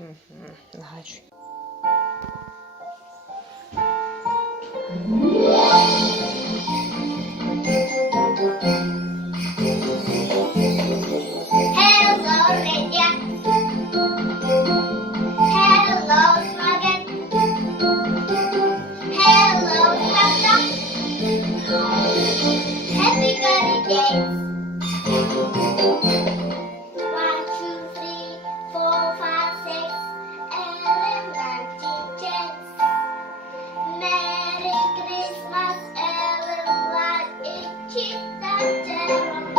Нагадую. Hello, Lydia. Hello, Dragon. Hello, Tata. Happy birthday. 1, 2, 3, 4, 5, 6, 11, 12. Merry Christmas, everyone. It's just a terrible